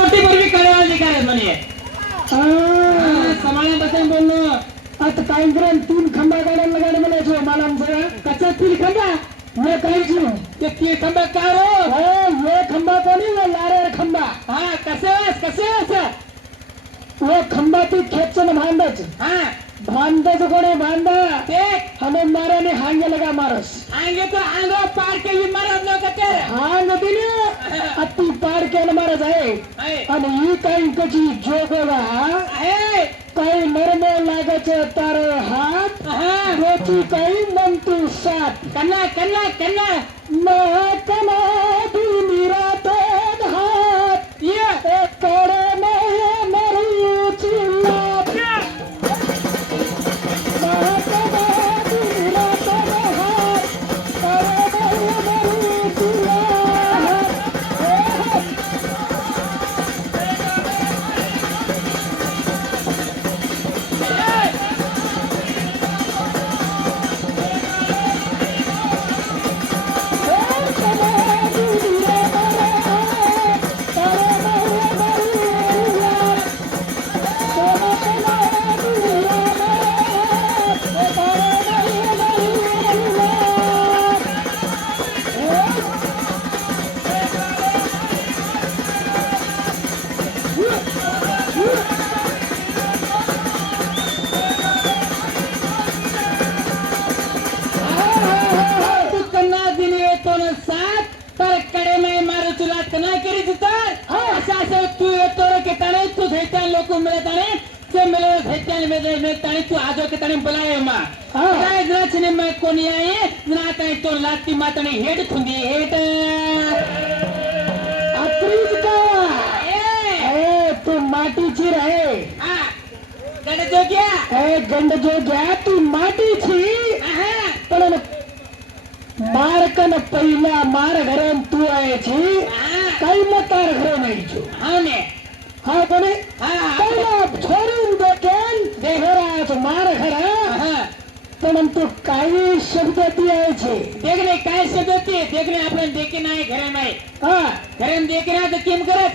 छोटी बरवी कळवाली काय म्हणे समाळ्या बसून बोललो आता काय करा 3 खंबा गाड्याला गाडी म्हणायचो मला आमचं कच्चा 3 खंबा मैं काहीच ते 3 खंबा काय हो ये खंबा कोणी लारे खंबा हा कसं वो खंबा ती खेचन भांडच हा भांडच कोणी भांडा ते हमें माराने हांगे लगा मारस आंगे तो आंगो पार के भी मारत लोक ते हांग दिली अति पार के मारस आहे आणि ही काही कची जोगोगा आहे काही नरमे लागायचं तार हात रोची काही म्हणतो सात कन्ना महकमा दुनिरा तो हात ये कडे नाही मरूची लाट महकमा दुनिरा तो हात कडे नाही मरूची लाट तू आजो के तने बुलाए मा काय जराचने मैं कोणी आहे ना काय तो लाती मातने हेड खुंदी हेड अत्रीच का ए तू माटीची रे हा गड जो गया ए गंड जो गया तू माटीची पण मारकन पहिला मार घरन तू यायची काही मतार घर नाही छो हा ने हा कोणी हा छोडून देखेल देहराज मार घरा परंतु काही शब्द यायचे देखणे काय शब्द ते देखणे आपण देखे नाही घरे नाही घरे देखे ना तर किम करत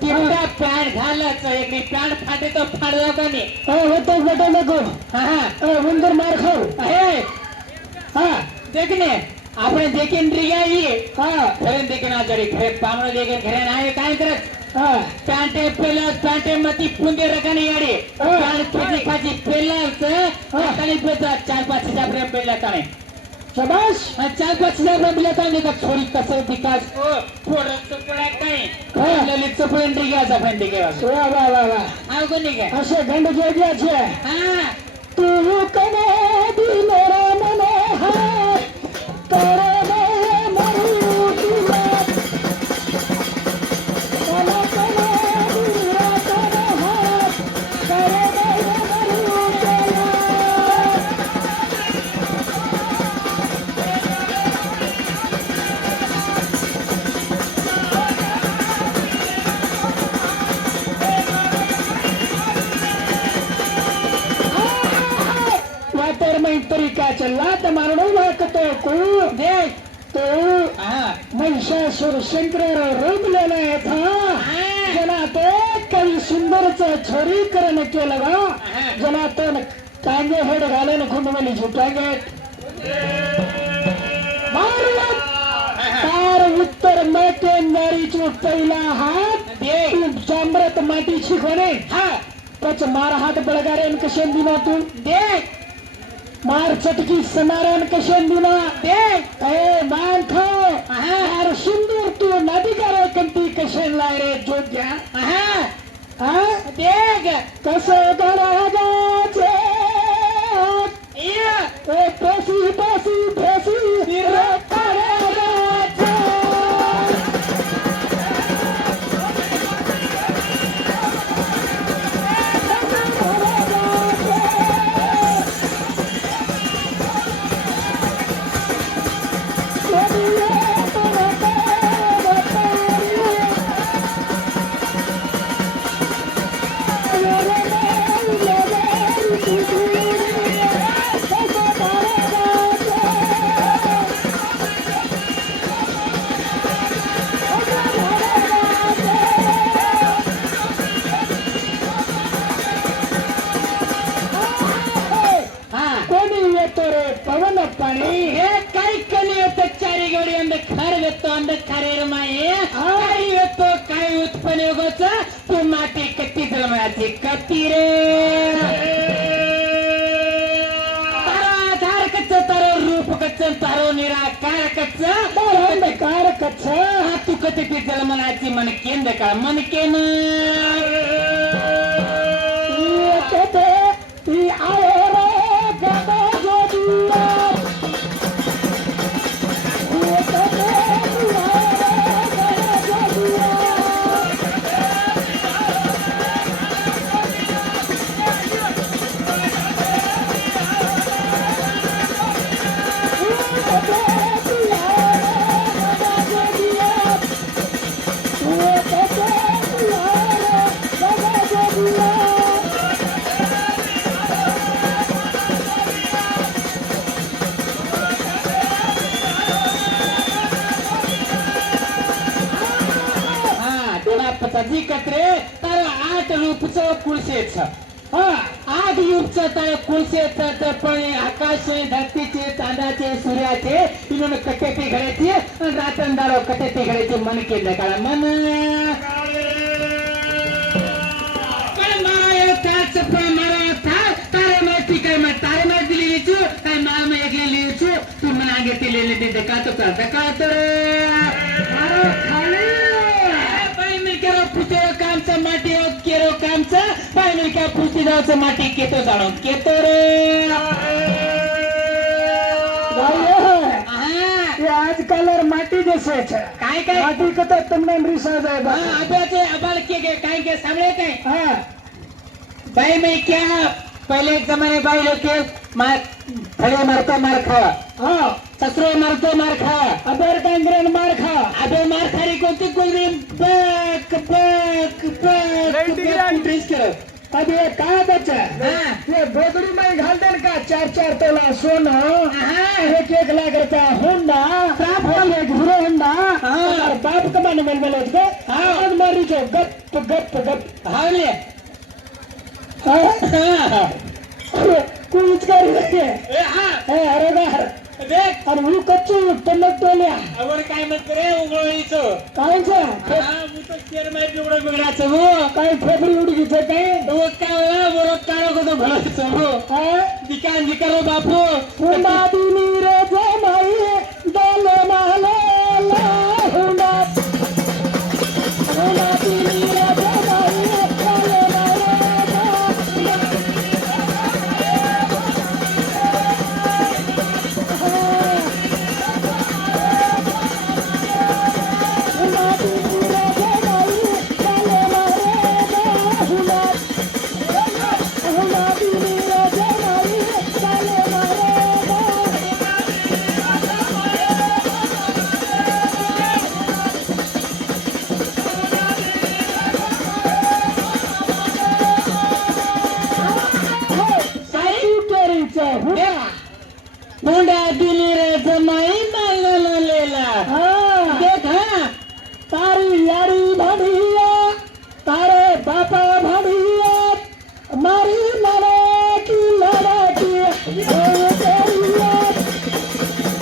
किमडा पॅन्ट घालच एक नाही पॅन्ट फाटे तो फाडला का नाही होतो बेटा नको उंदर मार खाऊ देखणे आपण देखील रिगाई घरे देखे ना जरी घरे पामण देखे घरे नाही काय करत पॅन्टे पेला पॅन्टे मती पुंदे रकाने याडे पॅन्ट फेटी खाची पेलाच ताने पेचा 4-5 हजार रुपये पेला ताने शाबाश 4-5 हजार रुपये पेला ताने का छोरी कसं विकास थोडं चपडा काय ललित चपडे रिगाचा पण देखे वा वा वा वा आव कोणी काय असे गंड जोग्या छे तू कने दिलरा मने हात करे मरू तुला तरीका चला तर मारणो वाकतो को देख तो महिषासुर शंकर रूपलेला था जना तो काही सुंदरच छोरीकरण केलं गा जना तो टांगे हेड घालन खुंडवली झुटागे तार उत्तर मटेंदारीची पहिला हात तू जांभरत मातीची कोणे त्याच मार हात बळगारेन कशे दिना तू देख मार चटकी समारण कशे दिना देख ए मान खो यार सुंदर तू नदी करे कंटी कशे लाय रे जोग्या देख कसं गरागाचे ए पसी भेसी रे करागाचे अंधकारेर माये काय उत्पन्न योगोच तू माती कत्ती जलमनाची कत्ती रे तारो आधार कच्च तारो रूप कच्च तारो निराकार कच्च अंधकार कच्छ हा तू कत्ती जलमनाची मन केंद्र का मन केन ती आहे रे गदा जोडिया जी कत्रे तर 8 रूपचं कुळशेच हा 8 युगचं तर कुळशेच तर पण आकाश धरतीचे चांदाचे सूर्याचे इन्होंने कटे पे घडायचे आणि रातंदारो कटे पे घडायचे मन केलं काळा मन पण मारा ताच पण मारा था तारे माती काय मा तारे माती लिहिचू काय माम एकली लिहिचू तू मनागे ते लेले दे का तो मारो खाली पुतेरो कामचा माटी केरो कामचा पाहिजे का पुती जायचं माटी केतो जाणून केतो रे आजकाल माटी जैसे काय काय माटी कत तुमने रिसा जाए अब्याचे अबाल के काय के सामने काय हाँ भाई में क्या पहले एक जमाने भाई लोग के मार खड़े मारता मार खावा हाँ ससुरे मारतो मार खावा अबर कांग्रेन मार खा अबे मार खारी कोणती कोणी बक बक बक ड्रेस करो अब ये कहा बच्चा हाँ। ये बोगड़ी में घाल देन का 4-4 तोला सोना 1-1 लाख रुपया होंडा एक हीरो होंडा और बाप कमाने में मिले उसको आज मारी जो गप गप गप हाँ ले कुछ कर रहे अरे बाहर देख और वो कच्चू टमक टोल्या अवर काय मत करे उगळीचं काय छे हा मुतो शेर मै बिगडो बिगडाचं हो काय फेफड़ी उड़ गई छे काय वो कावला बोरो कारो को तो भलाचं हो हां दिकान दिकारो बापू हुंडा दिनी रे जमाई दले माले ला हुंडा हुंडा दिनी रे जमाई दले माले हुंडा दिली रे जमाई मालना लेला देख हाँ तारी यारी भाड़िया तारे बापा भाड़िया मारी लड़े की लड़की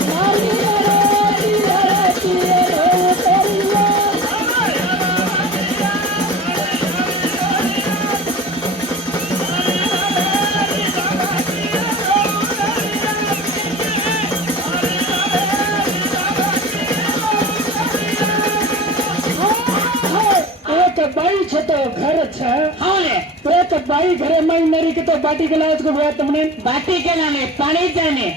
मारी लड़े की लड़की बाई छे तो घर छे हाँ ले तो एक बाई घरे माई नरी के तो बाटी के लाज को बुआ तुमने बाटी के नाने पानी जाने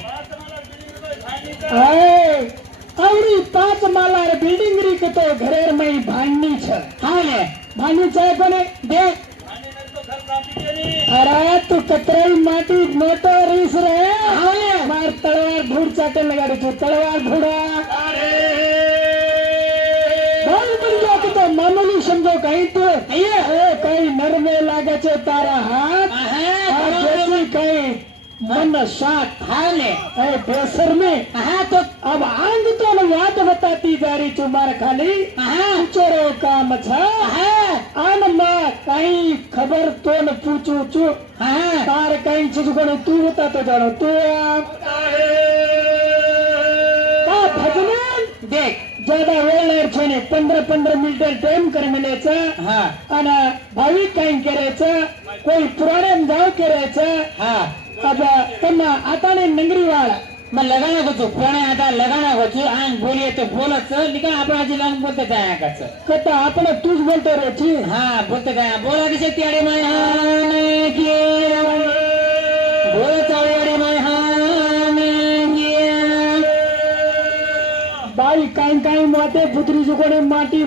आवड़ी 5 माला रे बिल्डिंग री के तो घरे माई भांडनी छे हाँ ले भांडनी चाहे कोने देख अरे तू कतराई माटी नोटो रीस रे हाँ ले मार तलवार धूड़ चाटे लगा रे तू तलवार धूड़ा तो मामूली समझो कहीं तो कहीं नरमे लागे छे तारा हाथ जैसी कहीं मन शाक हाले बेसर में तो अब आंग तो न याद बताती जा रही तुम्हारे खाली चोरो काम छा आन माँ कहीं खबर तो न पूछू चू तार कहीं चीज को तू बता तो जानो तू भजन ज्यादा वेळ नाही छेने 15-15 मिनिट टाइम कर मिळायचं हा आणि भाविक काही करायचं कोई पुराणे जाव करायचं हा आता त्यांना आता नाही नंगरी वाळ मग लगाना होतो पुणे आता लगाना होतो आणि बोलिये तो बोलत निका आपण आजी लावून बोलतो काय काच कथा आपण तूच बोलतो रे ठी हा बोलतो काय बोला की शक्ती अडे माय बोलत अडे माय बाई काही काही माते पुत्री कोणी माती